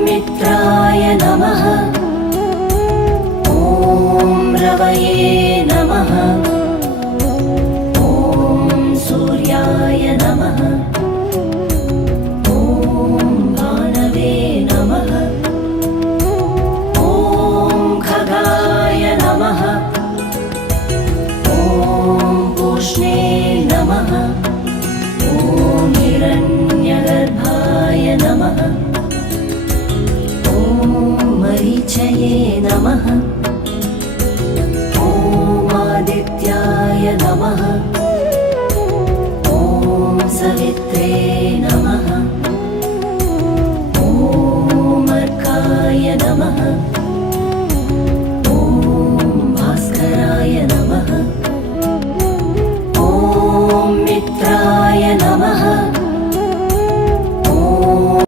मित्राय नमः। ॐ रवये नमः। ॐ सूर्याय नमः। ॐ भानवे नमः। ॐ खगाय नमः। ॐ पूष्णे नमः। ॐ हिरण्यगर्भाय नमः। ॐ मरीचये नमः। ॐ आदित्याय नमः। ॐ सवित्राय